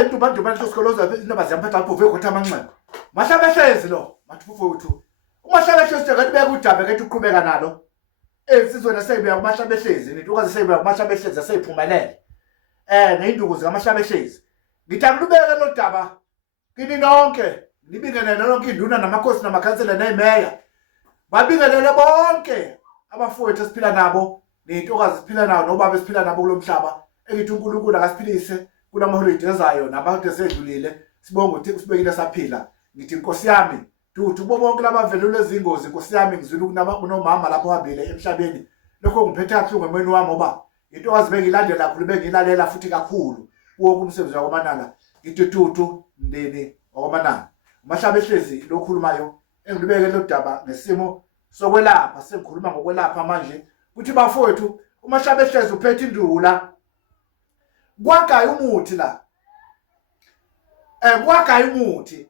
Intuba lesikoloza indaba ziyamphatha lapho uveke ukuthi amanxeba. Mahlaba ehlezi lo, mathufufuthu. Umahlaba ehlezi kanti beka udaba kethi uqhubeka nalo. Sizona seyibuya kumahlaba ehlezi, nintokazi seyibuya kumahlaba ehlezi aseyiphumelele. Neinduku zikamahlaba ehlezi. Ngithi akulubeke lo daba kini nonke. Nibingelele lonke induna namakhosi namakhansela nemeya. Babingelele bonke abafowethu esiphila nabo, neintokazi siphila nawo nobaba esiphila nabo kulomhlaba. Engithi uNkulunkulu akasiphilise kulamaholiday ezayo nabantu esedlulile. Sibonga ukuthi usibekile saphila. Ngithi Nkosi yami, dudu bonke labavelele ezingozi, Nkosi yami ngizwile kunomama lapho hambile emhlabeni. Lokho ngiphethe kabuhlungu emoyeni wami ngoba intokazi bengilandela kakhulu bengilalela futhi kakhulu wonke umsebenzi wakwaManala. Ngithi dudu mndeni wakwaManala. Umahlaba ehlezi lokhulumayo engilibeke lo daba ngesimo sokwelapha, sengikhuluma ngokwelapha manje. Kuthi bafowethu umahlaba ehlezi uphethe indula. Kwagaya umuthi la. Kwagaya umuthi.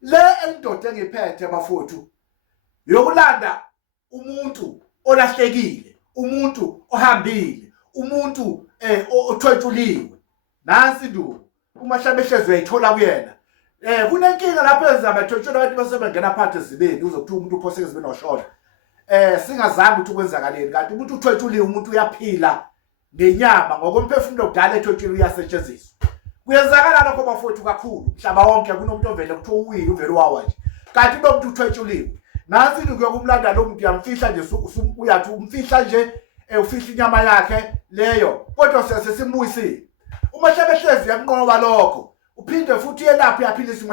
Le endoda engiphethe bafowethu yokulanda umuntu olahlekile, umuntu ohambile, umuntu othwethuliwe. Nansi nduku umahlaba ehlezi uyayithola kuyena. Kunenkinga lapho ezabathwetshela abantu basebengena phansi ezibeni uzokuthiwa umuntu uphose ezibeni washona. Singazange ukuthi kwenzakaleni kanti umuntu uthwethuliwe, umuntu uyaphila ngenyama ngokomphefumulo kudala ethwetshile uyasetshenziswa. Kuyenzakala lokho bafowethu kakhulu mhlaba wonke, kunomuntu ovele kuthiwa uwile uvele wawa nje. Kanti lo muntu uthwetshuliwe. Nansi nduku yokumlanda lo muntu uyamfihla nje, uyathi umfihla nje, ufihla inyama yakhe leyo, kodwa sesimbuyisile. Umahlaba ehlezi yanqoba lokho. Uphinde futhi yelaphi yaphilisa